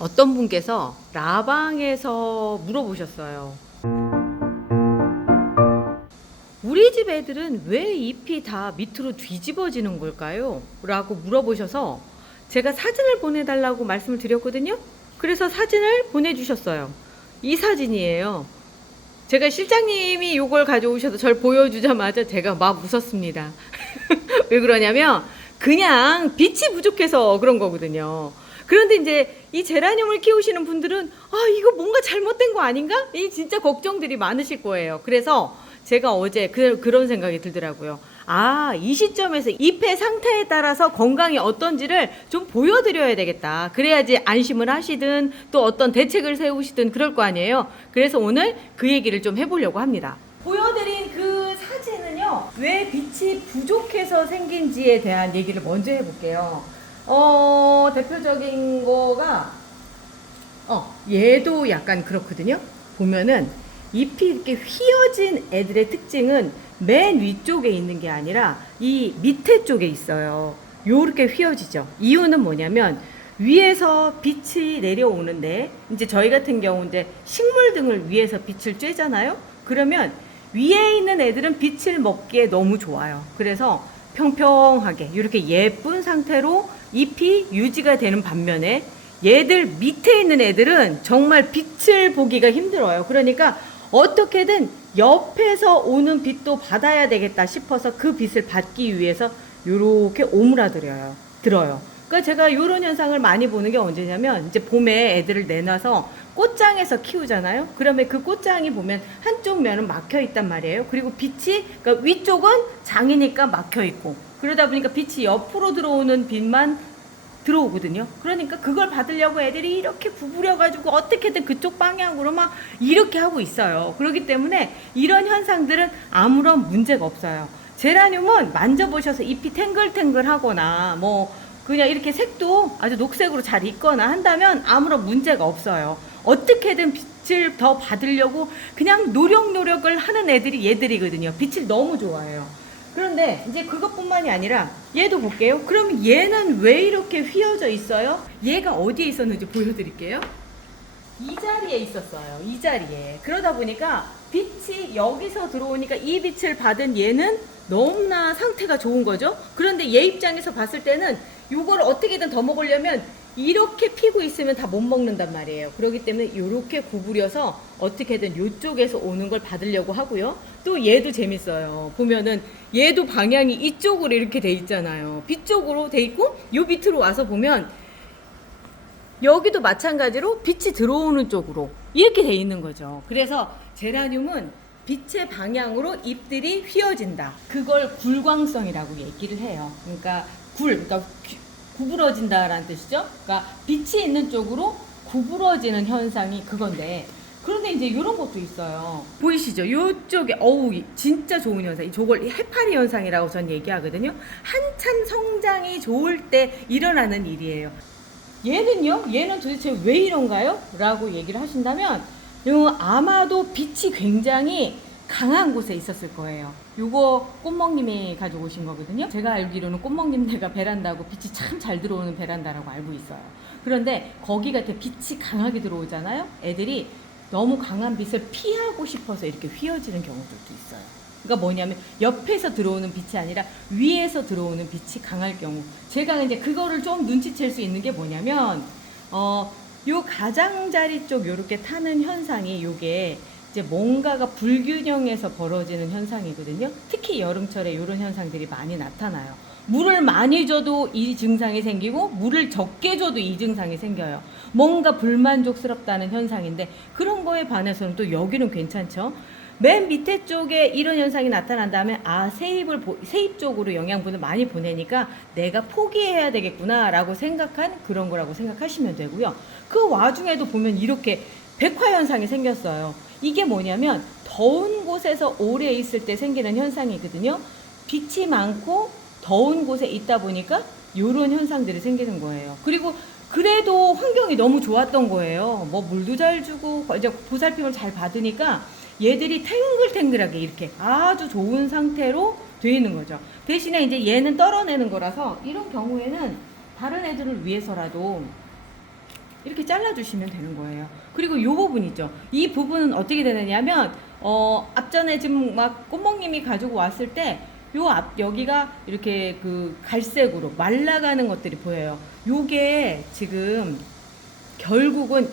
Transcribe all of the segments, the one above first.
어떤 분께서 라방에서 물어보셨어요. 우리 집 애들은 왜 잎이 다 밑으로 뒤집어지는 걸까요? 라고 물어보셔서 제가 사진을 보내달라고 말씀을 드렸거든요. 그래서 사진을 보내주셨어요. 이 사진이에요. 제가 실장님이 이걸 가져오셔서 절 보여주자마자 제가 막 웃었습니다. 왜 그러냐면 그냥 빛이 부족해서 그런 거거든요. 그런데 이제 이 제라늄을 키우시는 분들은 이거 뭔가 잘못된 거 아닌가? 이 진짜 걱정들이 많으실 거예요. 그래서 제가 어제 그런 생각이 들더라고요. 이 시점에서 잎의 상태에 따라서 건강이 어떤지를 좀 보여드려야 되겠다. 그래야지 안심을 하시든 또 어떤 대책을 세우시든 그럴 거 아니에요. 그래서 오늘 그 얘기를 좀 해보려고 합니다. 보여드린 그 사진은요, 왜 빛이 부족해서 생긴지에 대한 얘기를 먼저 해볼게요. 대표적인 거가, 얘도 약간 그렇거든요. 보면은 잎이 이렇게 휘어진 애들의 특징은 맨 위쪽에 있는 게 아니라 이 밑에 쪽에 있어요. 요렇게 휘어지죠. 이유는 뭐냐면 위에서 빛이 내려오는데 이제 저희 같은 경우 이제 식물 등을 위에서 빛을 쬐잖아요. 그러면 위에 있는 애들은 빛을 먹기에 너무 좋아요. 그래서 평평하게 이렇게 예쁜 상태로 잎이 유지가 되는 반면에 얘들 밑에 있는 애들은 정말 빛을 보기가 힘들어요. 그러니까 어떻게든 옆에서 오는 빛도 받아야 되겠다 싶어서 그 빛을 받기 위해서 이렇게 오므라들어요. 그러니까 제가 이런 현상을 많이 보는 게 언제냐면 이제 봄에 애들을 내놔서 꽃장에서 키우잖아요. 그러면 그 꽃장이 보면 한쪽 면은 막혀 있단 말이에요. 그리고 빛이 그러니까 위쪽은 장이니까 막혀 있고 그러다 보니까 빛이 옆으로 들어오는 빛만 들어오거든요. 그러니까 그걸 받으려고 애들이 이렇게 구부려가지고 어떻게든 그쪽 방향으로 막 이렇게 하고 있어요. 그렇기 때문에 이런 현상들은 아무런 문제가 없어요. 제라늄은 만져보셔서 잎이 탱글탱글하거나 뭐 그냥 이렇게 색도 아주 녹색으로 잘 익거나 한다면 아무런 문제가 없어요. 어떻게든 빛을 더 받으려고 그냥 노력을 하는 애들이 얘들이거든요. 빛을 너무 좋아해요. 그런데 이제 그것뿐만이 아니라 얘도 볼게요. 그럼 얘는 왜 이렇게 휘어져 있어요? 얘가 어디에 있었는지 보여드릴게요. 이 자리에 있었어요. 이 자리에. 그러다 보니까 빛이 여기서 들어오니까 이 빛을 받은 얘는 너무나 상태가 좋은 거죠. 그런데 얘 입장에서 봤을 때는 이걸 어떻게든 더 먹으려면 이렇게 피고 있으면 다 못 먹는단 말이에요. 그렇기 때문에 이렇게 구부려서 어떻게든 이쪽에서 오는 걸 받으려고 하고요. 또 얘도 재밌어요. 보면은 얘도 방향이 이쪽으로 이렇게 돼 있잖아요. 빛 쪽으로 돼 있고 요 밑으로 와서 보면 여기도 마찬가지로 빛이 들어오는 쪽으로 이렇게 돼 있는 거죠. 그래서 제라늄은 빛의 방향으로 잎들이 휘어진다. 그걸 굴광성이라고 얘기를 해요. 그러니까 그러니까 구부러진다라는 뜻이죠. 그러니까 빛이 있는 쪽으로 구부러지는 현상이 그건데, 그런데 이제 이런 것도 있어요. 보이시죠? 이쪽에 진짜 좋은 현상. 저걸 해파리 현상이라고 전 얘기하거든요. 한참 성장이 좋을 때 일어나는 일이에요. 얘는 도대체 왜 이런가요? 라고 얘기를 하신다면 아마도 빛이 굉장히 강한 곳에 있었을 거예요. 요거 꽃먹님이 가져오신 거거든요. 제가 알기로는 꽃먹님네가 베란다고 빛이 참 잘 들어오는 베란다라고 알고 있어요. 그런데 거기가 되게 빛이 강하게 들어오잖아요. 애들이 너무 강한 빛을 피하고 싶어서 이렇게 휘어지는 경우들도 있어요. 그러니까 뭐냐면 옆에서 들어오는 빛이 아니라 위에서 들어오는 빛이 강할 경우, 제가 이제 그거를 좀 눈치챌 수 있는 게 뭐냐면 요 가장자리 쪽 요렇게 타는 현상이 요게 이제 뭔가가 불균형에서 벌어지는 현상이거든요. 특히 여름철에 이런 현상들이 많이 나타나요. 물을 많이 줘도 이 증상이 생기고 물을 적게 줘도 이 증상이 생겨요. 뭔가 불만족스럽다는 현상인데 그런 거에 반해서는 또 여기는 괜찮죠. 맨 밑에 쪽에 이런 현상이 나타난 다음에 세입 쪽으로 영양분을 많이 보내니까 내가 포기해야 되겠구나 라고 생각한 그런 거라고 생각하시면 되고요. 그 와중에도 보면 이렇게 백화 현상이 생겼어요. 이게 뭐냐면 더운 곳에서 오래 있을 때 생기는 현상이거든요. 빛이 많고 더운 곳에 있다 보니까 이런 현상들이 생기는 거예요. 그리고 그래도 환경이 너무 좋았던 거예요. 뭐 물도 잘 주고 이제 보살핌을 잘 받으니까 얘들이 탱글탱글하게 이렇게 아주 좋은 상태로 되어 있는 거죠. 대신에 이제 얘는 떨어내는 거라서 이런 경우에는 다른 애들을 위해서라도 이렇게 잘라주시면 되는 거예요. 그리고 이 부분 있죠. 이 부분은 어떻게 되느냐면 앞전에 지금 막 꽃목님이 가지고 왔을 때 요 앞 여기가 이렇게 그 갈색으로 말라가는 것들이 보여요. 요게 지금 결국은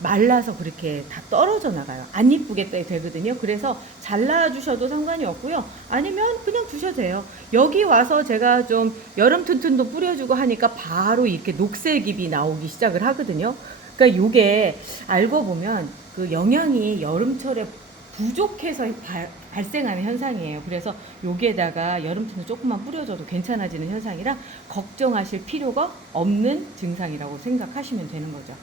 말라서 그렇게 다 떨어져 나가요. 안 이쁘게 되거든요. 그래서 잘라주셔도 상관이 없고요. 아니면 그냥 두셔도 돼요. 여기 와서 제가 좀 여름 튼튼도 뿌려주고 하니까 바로 이렇게 녹색 잎이 나오기 시작을 하거든요. 그러니까 요게 알고 보면 그 영양이 여름철에 부족해서 발생하는 현상이에요. 그래서 여기에다가 여름튼을 조금만 뿌려줘도 괜찮아지는 현상이라 걱정하실 필요가 없는 증상이라고 생각하시면 되는 거죠.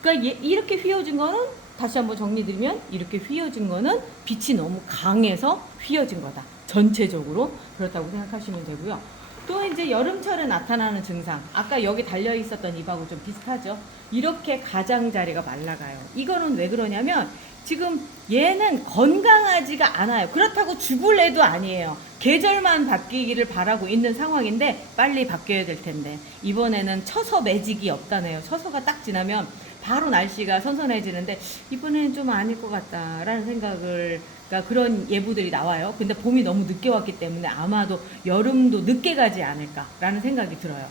그러니까 이렇게 휘어진 거는 다시 한번 정리드리면 이렇게 휘어진 거는 빛이 너무 강해서 휘어진 거다. 전체적으로 그렇다고 생각하시면 되고요. 또 이제 여름철에 나타나는 증상, 아까 여기 달려 있었던 잎하고 좀 비슷하죠. 이렇게 가장자리가 말라가요. 이거는 왜 그러냐면 지금 얘는 건강하지가 않아요. 그렇다고 죽을 애도 아니에요. 계절만 바뀌기를 바라고 있는 상황인데 빨리 바뀌어야 될 텐데 이번에는 처서 매직이 없다네요. 처서가 딱 지나면 바로 날씨가 선선해지는데 이번에는 좀 아닐 것 같다라는 생각을, 그러니까 그런 예보들이 나와요. 근데 봄이 너무 늦게 왔기 때문에 아마도 여름도 늦게 가지 않을까라는 생각이 들어요.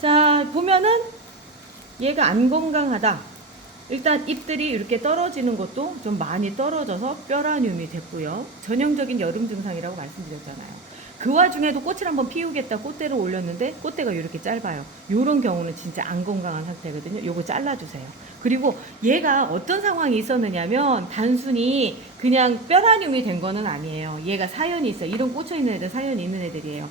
자, 보면은 얘가 안 건강하다. 일단 잎들이 이렇게 떨어지는 것도 좀 많이 떨어져서 뼈라늄이 됐고요. 전형적인 여름 증상이라고 말씀드렸잖아요. 그 와중에도 꽃을 한번 피우겠다 꽃대를 올렸는데 꽃대가 이렇게 짧아요. 이런 경우는 진짜 안 건강한 상태거든요. 요거 잘라주세요. 그리고 얘가 어떤 상황이 있었느냐면 단순히 그냥 뼈라늄이 된 거는 아니에요. 얘가 사연이 있어요. 이런 꽂혀있는 애들 사연이 있는 애들이에요.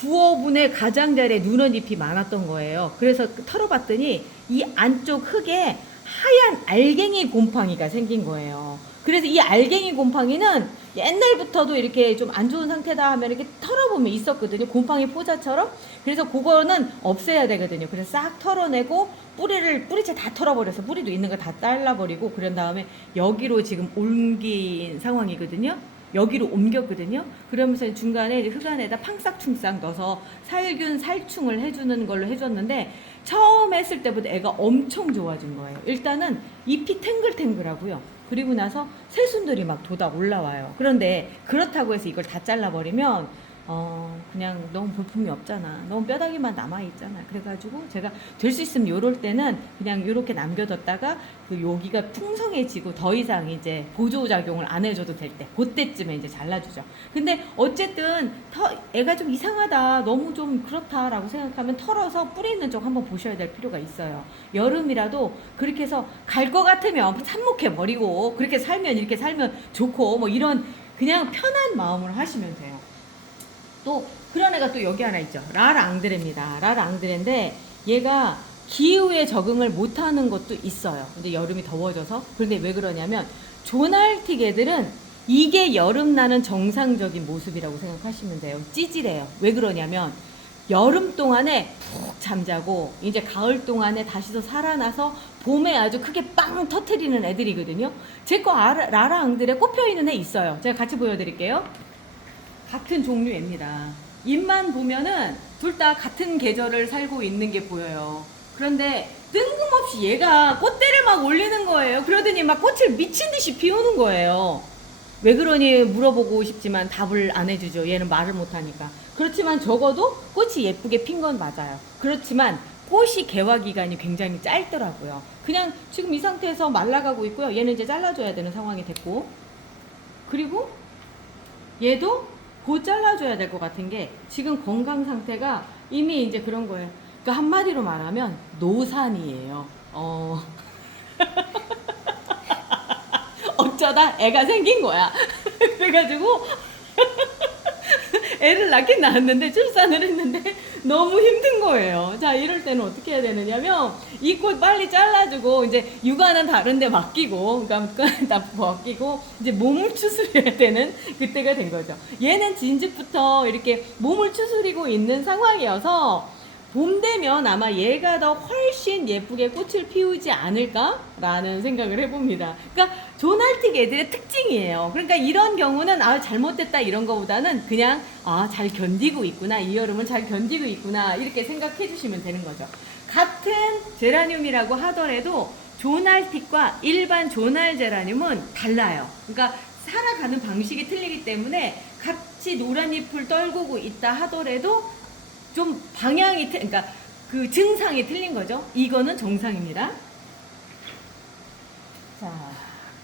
9호분의 가장자리에 누런 잎이 많았던 거예요. 그래서 털어봤더니 이 안쪽 흙에 하얀 알갱이 곰팡이가 생긴 거예요. 그래서 이 알갱이 곰팡이는 옛날부터도 이렇게 좀 안 좋은 상태다 하면 이렇게 털어보면 있었거든요. 곰팡이 포자처럼. 그래서 그거는 없애야 되거든요. 그래서 싹 털어내고 뿌리채 다 털어버려서 뿌리도 있는 거 다 잘라버리고 그런 다음에 여기로 지금 옮긴 상황이거든요. 여기로 옮겼거든요. 그러면서 중간에 흙 안에다 팡싹충싹 넣어서 살균 살충을 해주는 걸로 해줬는데 처음 했을 때보다 애가 엄청 좋아진 거예요. 일단은 잎이 탱글탱글하고요. 그리고 나서 새순들이 막 돋아 올라와요. 그런데 그렇다고 해서 이걸 다 잘라버리면 그냥 너무 볼품이 없잖아. 너무 뼈다귀만 남아있잖아. 그래가지고 제가 될 수 있으면 요럴 때는 그냥 요렇게 남겨뒀다가 그 여기가 풍성해지고 더 이상 이제 보조작용을 안 해줘도 될 때, 그때쯤에 이제 잘라주죠. 근데 어쨌든 애가 좀 이상하다, 너무 좀 그렇다라고 생각하면 털어서 뿌리 있는 쪽 한번 보셔야 될 필요가 있어요. 여름이라도 그렇게 해서 갈 것 같으면 삽목해버리고 그렇게 살면 이렇게 살면 좋고 뭐 이런 그냥 편한 마음으로 하시면 돼요. 또 그런 애가 또 여기 하나 있죠. 라랑드레입니다. 라랑드레인데 얘가 기후에 적응을 못하는 것도 있어요. 근데 여름이 더워져서. 그런데 왜 그러냐면 조날틱 애들은 이게 여름 나는 정상적인 모습이라고 생각하시면 돼요. 찌질해요. 왜 그러냐면 여름 동안에 푹 잠자고 이제 가을 동안에 다시 더 살아나서 봄에 아주 크게 빵 터트리는 애들이거든요. 제 거 라랑드레 꼽혀있는 애 있어요. 제가 같이 보여드릴게요. 같은 종류입니다. 잎만 보면은 둘 다 같은 계절을 살고 있는 게 보여요. 그런데 뜬금없이 얘가 꽃대를 막 올리는 거예요. 그러더니 막 꽃을 미친 듯이 피우는 거예요. 왜 그러니 물어보고 싶지만 답을 안 해주죠. 얘는 말을 못하니까. 그렇지만 적어도 꽃이 예쁘게 핀 건 맞아요. 그렇지만 꽃이 개화 기간이 굉장히 짧더라고요. 그냥 지금 이 상태에서 말라가고 있고요. 얘는 이제 잘라줘야 되는 상황이 됐고, 그리고 얘도 곧 잘라줘야 될 것 같은 게 지금 건강 상태가 이미 이제 그런 거예요. 그러니까 한마디로 말하면 노산이에요. 어쩌다 애가 생긴 거야. 그래가지고 애를 낳긴 낳았는데 출산을 했는데 너무 힘든 거예요. 자, 이럴 때는 어떻게 해야 되느냐면 이 꽃 빨리 잘라주고 이제 육아는 다른 데 맡기고, 그러니까 맡기고 이제 몸을 추스려야 되는 그때가 된 거죠. 얘는 진즉부터 이렇게 몸을 추스리고 있는 상황이어서 봄 되면 아마 얘가 더 훨씬 예쁘게 꽃을 피우지 않을까라는 생각을 해봅니다. 그러니까 조날틱 애들의 특징이에요. 그러니까 이런 경우는 잘못됐다 이런 거보다는 그냥 잘 견디고 있구나, 이 여름은 잘 견디고 있구나 이렇게 생각해 주시면 되는 거죠. 같은 제라늄이라고 하더라도 조날틱과 일반 조날 제라늄은 달라요. 그러니까 살아가는 방식이 틀리기 때문에 같이 노란 잎을 떨구고 있다 하더라도 좀 방향이 그러니까 그 증상이 틀린 거죠. 이거는 정상입니다. 자,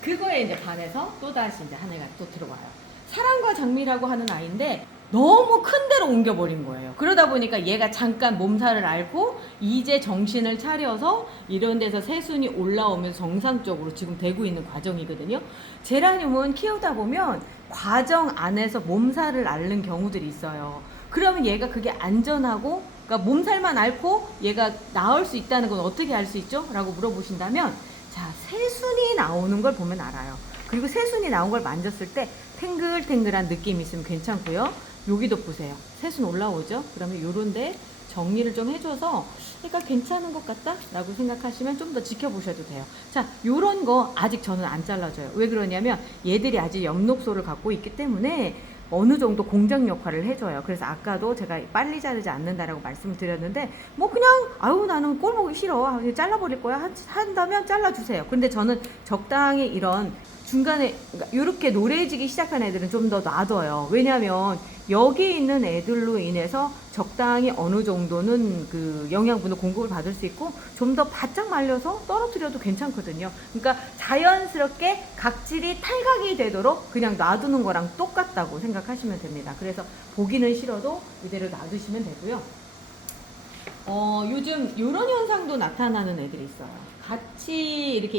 그거에 이제 반해서 또다시 이제 한 애가 또 들어와요. 사랑과 장미라고 하는 아이인데 너무 큰 데로 옮겨버린 거예요. 그러다 보니까 얘가 잠깐 몸살을 앓고 이제 정신을 차려서 이런 데서 새순이 올라오면서 정상적으로 지금 되고 있는 과정이거든요. 제라늄은 키우다 보면 과정 안에서 몸살을 앓는 경우들이 있어요. 그러면 얘가 그게 안전하고 그러니까 몸살만 앓고 얘가 나을 수 있다는 건 어떻게 알 수 있죠? 라고 물어보신다면 자, 새순이 나오는 걸 보면 알아요. 그리고 새순이 나온 걸 만졌을 때 탱글탱글한 느낌이 있으면 괜찮고요. 여기도 보세요. 새순 올라오죠? 그러면 요런데 정리를 좀 해줘서 얘가 괜찮은 것 같다? 라고 생각하시면 좀 더 지켜보셔도 돼요. 자, 요런 거 아직 저는 안 잘라줘요. 왜 그러냐면 얘들이 아직 엽록소를 갖고 있기 때문에 어느 정도 공작 역할을 해줘요. 그래서 아까도 제가 빨리 자르지 않는다라고 말씀을 드렸는데 뭐 그냥 아유 나는 꼴 보기 싫어 잘라버릴 거야 한다면 잘라주세요. 근데 저는 적당히 이런 중간에 그러니까 이렇게 노래지기 시작한 애들은 좀 더 놔둬요. 왜냐하면 여기 있는 애들로 인해서 적당히 어느 정도는 그 영양분을 공급을 받을 수 있고 좀 더 바짝 말려서 떨어뜨려도 괜찮거든요. 그러니까 자연스럽게 각질이 탈각이 되도록 그냥 놔두는 거랑 똑같다고 생각하시면 됩니다. 그래서 보기는 싫어도 이대로 놔두시면 되고요. 요즘 이런 현상도 나타나는 애들이 있어요. 같이 이렇게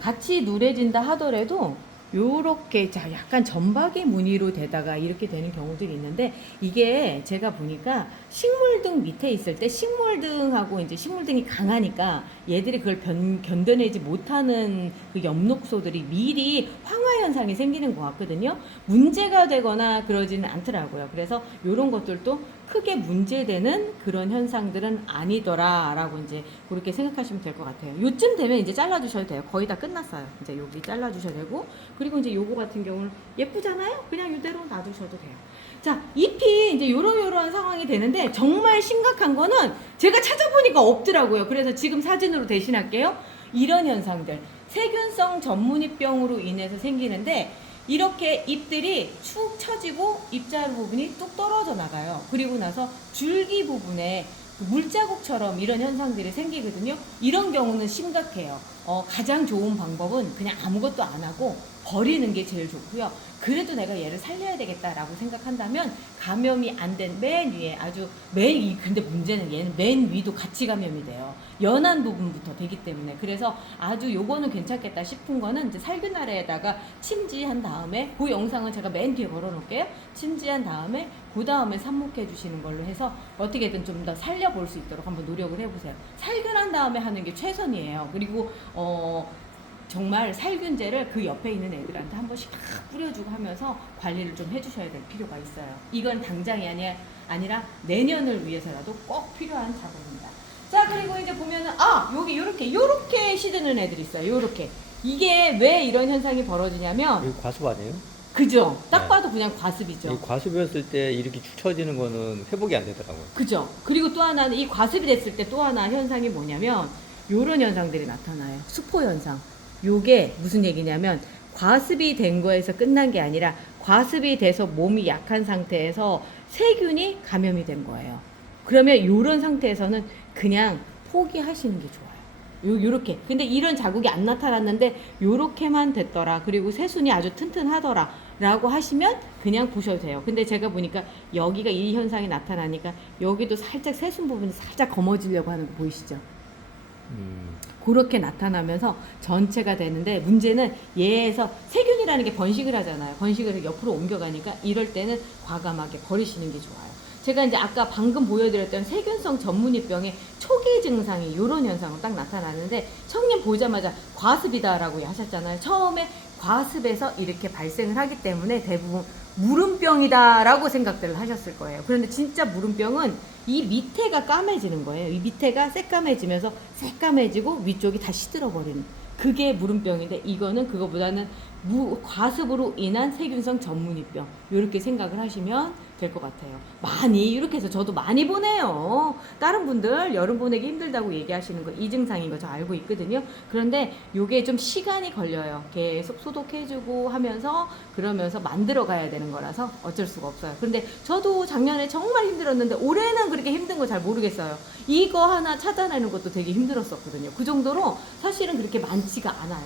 같이 누래진다 하더라도 요렇게 자 약간 점박이 무늬로 되다가 이렇게 되는 경우들이 있는데 이게 제가 보니까 식물등 밑에 있을 때 식물등하고 이제 식물등이 강하니까 얘들이 그걸 견뎌내지 못하는 그 엽록소들이 미리 황화 현상이 생기는 것 같거든요. 문제가 되거나 그러지는 않더라고요. 그래서 요런 것들도 크게 문제되는 그런 현상들은 아니더라라고 이제 그렇게 생각하시면 될 것 같아요. 요쯤 되면 이제 잘라주셔도 돼요. 거의 다 끝났어요. 이제 여기 잘라주셔도 되고 그리고 이제 요거 같은 경우는 예쁘잖아요. 그냥 이대로 놔두셔도 돼요. 자, 잎이 이제 요런 상황이 되는데 정말 심각한 거는 제가 찾아보니까 없더라고요. 그래서 지금 사진으로 대신할게요. 이런 현상들 세균성 전문잎병으로 인해서 생기는데 이렇게 잎들이 축 처지고 잎자루 부분이 뚝 떨어져 나가요. 그리고 나서 줄기 부분에 물자국처럼 이런 현상들이 생기거든요. 이런 경우는 심각해요. 가장 좋은 방법은 그냥 아무것도 안 하고 버리는 게 제일 좋고요. 그래도 내가 얘를 살려야 되겠다라고 생각한다면 감염이 안 된 맨 위에 아주 근데 문제는 얘는 맨 위도 같이 감염이 돼요. 연한 부분부터 되기 때문에 그래서 아주 요거는 괜찮겠다 싶은 거는 이제 살균 아래에다가 침지한 다음에 그 영상은 제가 맨 뒤에 걸어 놓을게요. 침지한 다음에 그 다음에 삽목해 주시는 걸로 해서 어떻게든 좀 더 살려볼 수 있도록 한번 노력을 해보세요. 살균한 다음에 하는 게 최선이에요. 그리고 정말 살균제를 그 옆에 있는 애들한테 한 번씩 다 뿌려주고 하면서 관리를 좀 해주셔야 될 필요가 있어요. 이건 당장이 아니라 내년을 위해서라도 꼭 필요한 작업입니다. 자, 그리고 이제 보면은 여기 요렇게 시드는 애들이 있어요. 요렇게. 이게 왜 이런 현상이 벌어지냐면 이거 과습 아니에요? 그죠? 딱 네. 봐도 그냥 과습이죠. 이 과습이었을 때 이렇게 축 처지는 거는 회복이 안 되더라고요. 그죠? 그리고 또 하나는 이 과습이 됐을 때 또 하나 현상이 뭐냐면 요런 현상들이 나타나요. 수포 현상. 요게 무슨 얘기냐면 과습이 된 거에서 끝난 게 아니라 과습이 돼서 몸이 약한 상태에서 세균이 감염이 된 거예요. 그러면 요런 상태에서는 그냥 포기하시는 게 좋아요. 요렇게. 근데 이런 자국이 안 나타났는데 요렇게만 됐더라. 그리고 새순이 아주 튼튼하더라. 라고 하시면 그냥 보셔도 돼요. 근데 제가 보니까 여기가 이 현상이 나타나니까 여기도 살짝 새순 부분이 살짝 검어지려고 하는 거 보이시죠? 그렇게 나타나면서 전체가 되는데 문제는 얘에서 세균이라는 게 번식을 하잖아요. 번식을 옆으로 옮겨가니까 이럴 때는 과감하게 버리시는 게 좋아요. 제가 이제 아까 방금 보여드렸던 세균성 전문잎병의 초기 증상이 이런 현상으로 딱 나타나는데 청님 보자마자 과습이다라고 하셨잖아요. 처음에 과습에서 이렇게 발생을 하기 때문에 대부분 무름병이다라고 생각들을 하셨을 거예요. 그런데 진짜 무름병은 이 밑에가 까매지는 거예요. 이 밑에가 새까매지면서 새까매지고 위쪽이 다 시들어 버리는 그게 무름병인데 이거는 그거보다는 과습으로 인한 세균성 전문잎병 이렇게 생각을 하시면 될 것 같아요. 많이 이렇게 해서 저도 많이 보내요. 다른 분들 여름 보내기 힘들다고 얘기하시는 거 이 증상인 거 저 알고 있거든요. 그런데 요게 좀 시간이 걸려요. 계속 소독해주고 하면서 그러면서 만들어 가야 되는 거라서 어쩔 수가 없어요. 그런데 저도 작년에 정말 힘들었는데 올해는 그렇게 힘든 거 잘 모르겠어요. 이거 하나 찾아내는 것도 되게 힘들었었거든요. 그 정도로 사실은 그렇게 많지가 않아요.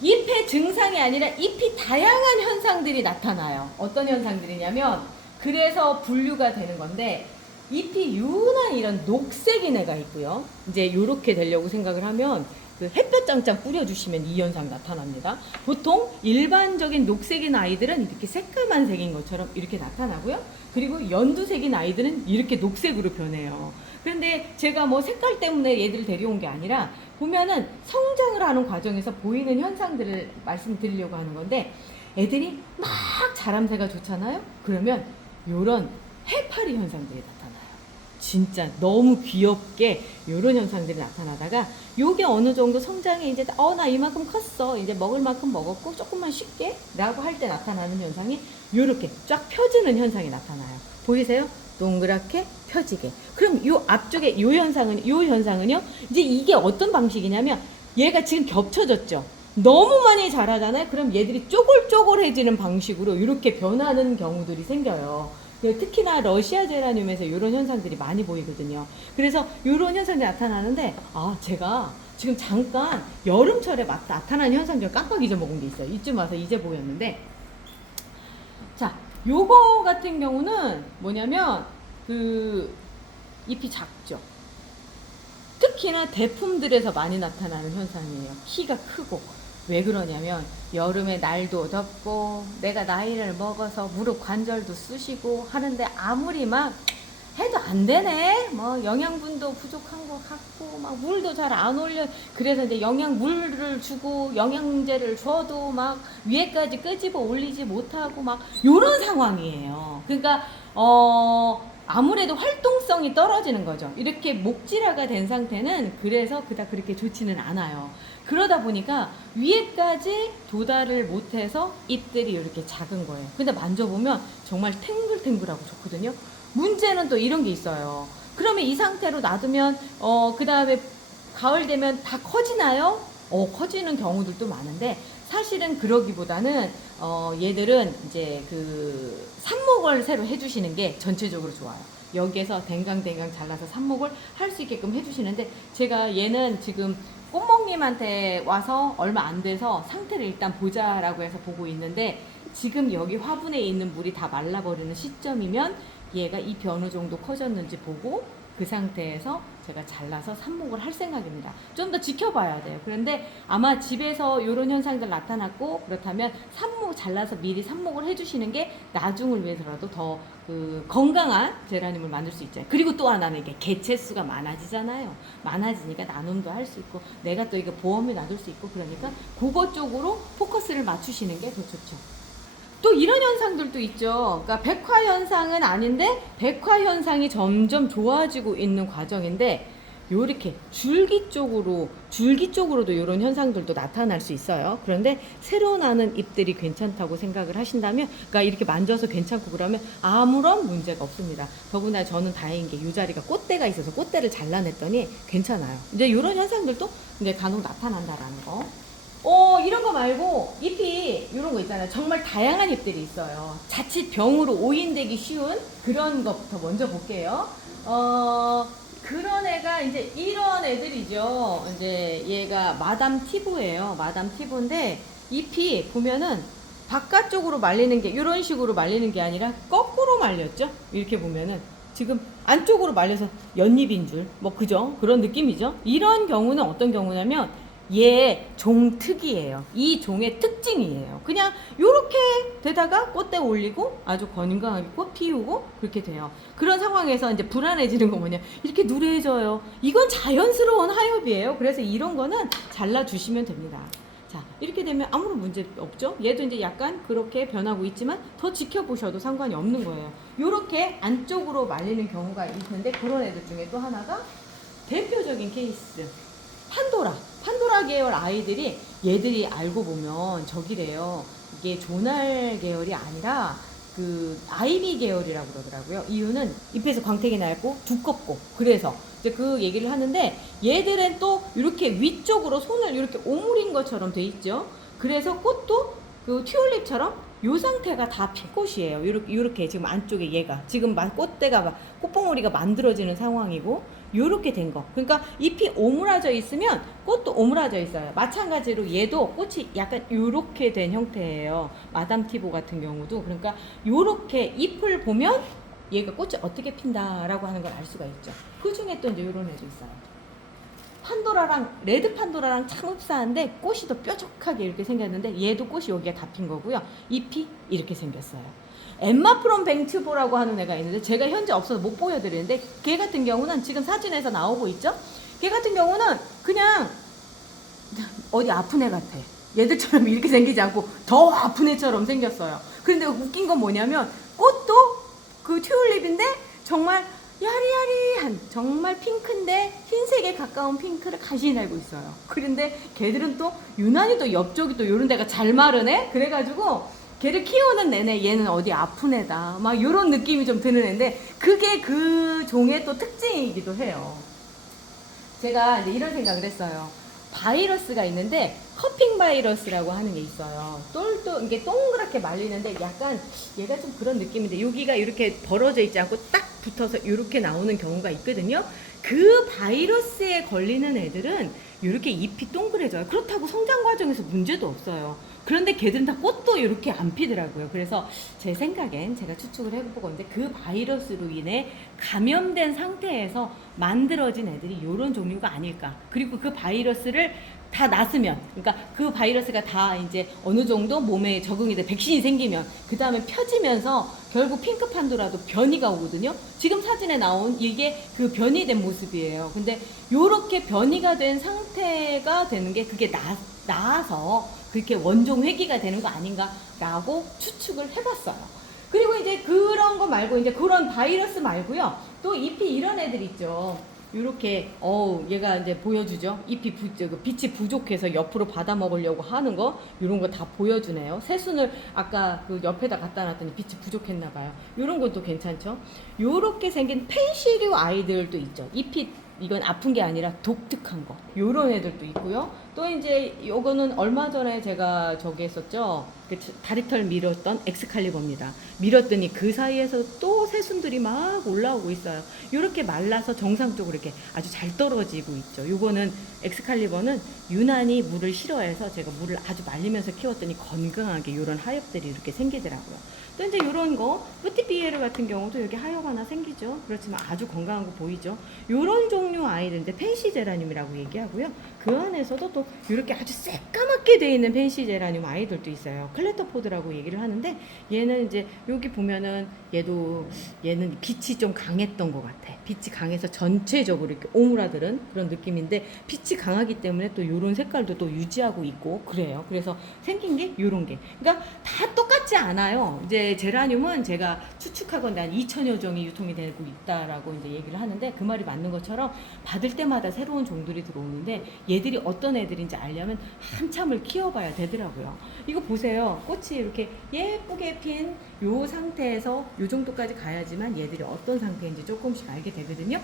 잎의 증상이 아니라 잎이 다양한 현상들이 나타나요. 어떤 현상들이냐면 그래서 분류가 되는 건데 잎이 유난히 이런 녹색인 애가 있고요. 이제 요렇게 되려고 생각을 하면 그 햇볕 짱짱 뿌려주시면 이 현상 나타납니다. 보통 일반적인 녹색인 아이들은 이렇게 새까만 색인 것처럼 이렇게 나타나고요. 그리고 연두색인 아이들은 이렇게 녹색으로 변해요. 그런데 제가 뭐 색깔 때문에 얘들을 데려온 게 아니라 보면은 성장을 하는 과정에서 보이는 현상들을 말씀드리려고 하는 건데 애들이 막 자람새가 좋잖아요. 그러면 요런 해파리 현상들이 나타나요. 진짜 너무 귀엽게 요런 현상들이 나타나다가 요게 어느 정도 성장이 이제 나 이만큼 컸어. 이제 먹을 만큼 먹었고 조금만 쉽게 라고 할 때 나타나는 현상이 요렇게 쫙 펴지는 현상이 나타나요. 보이세요? 동그랗게 펴지게. 그럼 요 앞쪽에 요 현상은요. 이제 이게 어떤 방식이냐면 얘가 지금 겹쳐졌죠. 너무 많이 자라잖아요. 그럼 얘들이 쪼글쪼글해지는 방식으로 이렇게 변하는 경우들이 생겨요. 특히나 러시아 제라늄에서 이런 현상들이 많이 보이거든요. 그래서 이런 현상들이 나타나는데 제가 지금 잠깐 여름철에 나타나는 현상들 깜빡 잊어먹은 게 있어요. 이쯤 와서 이제 보였는데 자, 요거 같은 경우는 뭐냐면 그 잎이 작죠. 특히나 대품들에서 많이 나타나는 현상이에요. 키가 크고. 왜 그러냐면 여름에 날도 덥고 내가 나이를 먹어서 무릎 관절도 쑤시고 하는데 아무리 막 해도 안 되네. 뭐 영양분도 부족한 것 같고 막 물도 잘 안 올려. 그래서 이제 물을 주고 영양제를 줘도 막 위에까지 끄집어 올리지 못하고 막 요런 상황이에요. 그러니까 아무래도 활동성이 떨어지는 거죠. 이렇게 목질화가 된 상태는 그래서 그닥 그렇게 좋지는 않아요. 그러다 보니까 위에까지 도달을 못해서 잎들이 이렇게 작은 거예요. 근데 만져보면 정말 탱글탱글하고 좋거든요. 문제는 또 이런 게 있어요. 그러면 이 상태로 놔두면 그 다음에 가을 되면 다 커지나요? 커지는 경우들도 많은데 사실은 그러기보다는 얘들은 이제 그 삽목을 새로 해주시는 게 전체적으로 좋아요. 여기에서 댕강댕강 잘라서 삽목을 할 수 있게끔 해주시는데 제가 얘는 지금 꽃목님한테 와서 얼마 안 돼서 상태를 일단 보자라고 해서 보고 있는데 지금 여기 화분에 있는 물이 다 말라버리는 시점이면 얘가 잎이 어느 정도 커졌는지 보고 그 상태에서 제가 잘라서 삽목을 할 생각입니다. 좀 더 지켜봐야 돼요. 그런데 아마 집에서 이런 현상들 나타났고 그렇다면 잘라서 미리 삽목을 해주시는 게 나중을 위해서라도 더 그 건강한 제라늄을 만들 수 있죠. 그리고 또 하나는 이게 개체수가 많아지잖아요. 많아지니까 나눔도 할 수 있고 내가 또 이거 보험에 놔둘 수 있고 그러니까 그것 쪽으로 포커스를 맞추시는 게 더 좋죠. 또 이런 현상들도 있죠. 그러니까 백화 현상은 아닌데 백화 현상이 점점 좋아지고 있는 과정인데 요렇게 줄기 쪽으로도 이런 현상들도 나타날 수 있어요. 그런데 새로 나는 잎들이 괜찮다고 생각을 하신다면 그러니까 이렇게 만져서 괜찮고 그러면 아무런 문제가 없습니다. 더구나 저는 다행인 게 이 자리가 꽃대가 있어서 꽃대를 잘라냈더니 괜찮아요. 이제 이런 현상들도 이제 간혹 나타난다라는 거. 이런 거 말고 잎이 이런 거 있잖아요. 정말 다양한 잎들이 있어요. 자칫 병으로 오인되기 쉬운 그런 것부터 먼저 볼게요. 그런 애가 이제 이런 애들이죠. 이제 얘가 마담 티보예요. 마담 티보인데 잎이 보면은 바깥쪽으로 말리는 게 이런 식으로 말리는 게 아니라 거꾸로 말렸죠. 이렇게 보면은 지금 안쪽으로 말려서 연잎인 줄 뭐 그죠? 그런 느낌이죠. 이런 경우는 어떤 경우냐면 얘 종 특이에요. 이 종의 특징이에요. 그냥 요렇게 되다가 꽃대 올리고 아주 건강하게 꽃 피우고 그렇게 돼요. 그런 상황에서 이제 불안해지는 거 뭐냐 이렇게 누래져요. 이건 자연스러운 하엽이에요. 그래서 이런 거는 잘라주시면 됩니다. 자, 이렇게 되면 아무런 문제 없죠. 얘도 이제 약간 그렇게 변하고 있지만 더 지켜보셔도 상관이 없는 거예요. 요렇게 안쪽으로 말리는 경우가 있는데 그런 애들 중에 또 하나가 대표적인 케이스 판도라 계열 아이들이 얘들이 알고 보면 저기래요. 이게 조날 계열이 아니라 그 아이비 계열이라고 그러더라고요. 이유는 잎에서 광택이 나고 두껍고 그래서 이제 그 얘기를 하는데 얘들은 또 이렇게 위쪽으로 손을 이렇게 오므린 것처럼 돼 있죠. 그래서 꽃도 그 튤립처럼 요 상태가 다 핀꽃이에요. 요렇게 지금 안쪽에 얘가 지금 꽃대가 꽃봉오리가 만들어지는 상황이고 요렇게 된 거. 그러니까 잎이 오므라져 있으면 꽃도 오므라져 있어요. 마찬가지로 얘도 꽃이 약간 요렇게 된 형태예요. 마담 티보 같은 경우도. 그러니까 요렇게 잎을 보면 얘가 꽃이 어떻게 핀다라고 하는 걸 알 수가 있죠. 그 중에 또 이제 요런 애도 있어요. 판도라랑 레드 판도라랑 참 흡사한데 꽃이 더 뾰족하게 이렇게 생겼는데 얘도 꽃이 여기가 다 핀 거고요. 잎이 이렇게 생겼어요. 엠마프롬 뱅튜보라고 하는 애가 있는데 제가 현재 없어서 못 보여드리는데 걔 같은 경우는 지금 사진에서 나오고 있죠. 걔 같은 경우는 그냥 어디 아픈 애 같아. 얘들처럼 이렇게 생기지 않고 더 아픈 애처럼 생겼어요. 그런데 웃긴 건 뭐냐면 꽃도 그 튤립인데 정말 야리야리한 정말 핑크인데 흰색에 가까운 핑크를 간신히 달고 있어요. 그런데 걔들은 또 유난히 또 옆쪽이 또 요런 데가 잘 마르네. 그래가지고 걔를 키우는 내내 얘는 어디 아픈 애다 막 요런 느낌이 좀 드는 애인데 그게 그 종의 또 특징이기도 해요. 제가 이제 이런 생각을 했어요. 바이러스가 있는데 커핑 바이러스라고 하는 게 있어요. 이게 동그랗게 말리는데 약간 얘가 좀 그런 느낌인데 여기가 이렇게 벌어져 있지 않고 딱 붙어서 이렇게 나오는 경우가 있거든요. 그 바이러스에 걸리는 애들은 이렇게 잎이 동그래져요. 그렇다고 성장 과정에서 문제도 없어요. 그런데 걔들은 다 꽃도 이렇게 안 피더라고요. 그래서 제 생각엔 제가 추측을 해보고 있는데 그 바이러스로 인해 감염된 상태에서 만들어진 애들이 이런 종류가 아닐까. 그리고 그 바이러스를 다 났으면, 그러니까 그 바이러스가 다 이제 어느 정도 몸에 적응이 돼 백신이 생기면 그 다음에 펴지면서 결국 핑크 판도라도 변이가 오거든요. 지금 사진에 나온 이게 그 변이된 모습이에요. 근데 요렇게 변이가 된 상태가 되는 게 그게 나아서 그렇게 원종 회귀가 되는 거 아닌가라고 추측을 해봤어요. 그리고 이제 그런 거 말고 이제 그런 바이러스 말고요. 또 잎이 이런 애들 있죠. 요렇게 얘가 이제 보여주죠. 잎이 빛이 부족해서 옆으로 받아 먹으려고 하는 거 요런 거 다 보여주네요. 새순을 아까 그 옆에다 갖다 놨더니 빛이 부족했나 봐요. 요런 것도 괜찮죠. 요렇게 생긴 펜시류 아이들도 있죠. 잎이 이건 아픈 게 아니라 독특한 거. 요런 애들도 있고요. 또 이제 요거는 얼마 전에 제가 저기 했었죠. 그 다리털 밀었던 엑스칼리버입니다. 밀었더니 그 사이에서 또 새순들이 막 올라오고 있어요. 요렇게 말라서 정상적으로 이렇게 아주 잘 떨어지고 있죠. 요거는 엑스칼리버는 유난히 물을 싫어해서 제가 물을 아주 말리면서 키웠더니 건강하게 요런 하엽들이 이렇게 생기더라고요. 또 이제 요런 거 뿌티피에르 같은 경우도 여기 하엽 하나 생기죠. 그렇지만 아주 건강한 거 보이죠. 요런 종류 아이들인데 펜시 제라늄이라고 얘기하고요. 그 안에서도 또 이렇게 아주 새까맣게 돼 있는 펜시 제라늄 아이들도 있어요. 클레토포드라고 얘기를 하는데 얘는 이제 여기 보면은 얘는 빛이 좀 강했던 것 같아. 빛이 강해서 전체적으로 이렇게 오므라드는 그런 느낌인데 빛이 강하기 때문에 또 요런 색깔도 또 유지하고 있고 그래요. 그래서 생긴 게 요런 게. 그러니까 다 똑같지 않아요. 이제 제라늄은 제가 추측하건대 한 2,000여 종이 유통이 되고 있다라고 이제 얘기를 하는데 그 말이 맞는 것처럼 받을 때마다 새로운 종들이 들어오는데 얘들이 어떤 애들인지 알려면 한참을 키워봐야 되더라고요. 이거 보세요. 꽃이 이렇게 예쁘게 핀 요 상태에서 요 정도까지 가야지만 얘들이 어떤 상태인지 조금씩 알게 되거든요.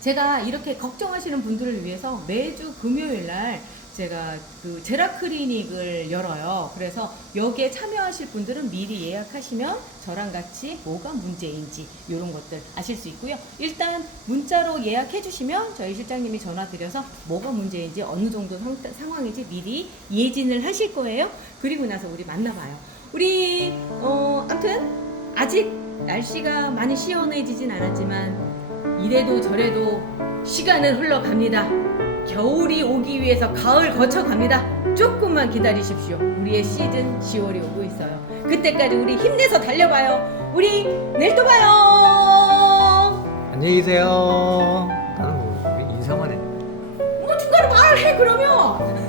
제가 이렇게 걱정하시는 분들을 위해서 매주 금요일 날 제가 그 제라 클리닉을 열어요. 그래서 여기에 참여하실 분들은 미리 예약하시면 저랑 같이 뭐가 문제인지 이런 것들 아실 수 있고요. 일단 문자로 예약해 주시면 저희 실장님이 전화 드려서 뭐가 문제인지 어느 정도 상황인지 미리 예진을 하실 거예요. 그리고 나서 우리 만나봐요. 우리 아무튼 아직 날씨가 많이 시원해지진 않았지만 이래도 저래도 시간은 흘러갑니다. 겨울이 오기 위해서 가을 거쳐갑니다. 조금만 기다리십시오. 우리의 시즌 10월이 오고 있어요. 그때까지 우리 힘내서 달려봐요. 우리 내일 또 봐요. 안녕히 계세요. 나는 뭐 인사만 해. 뭐 중간에 말해 그러면.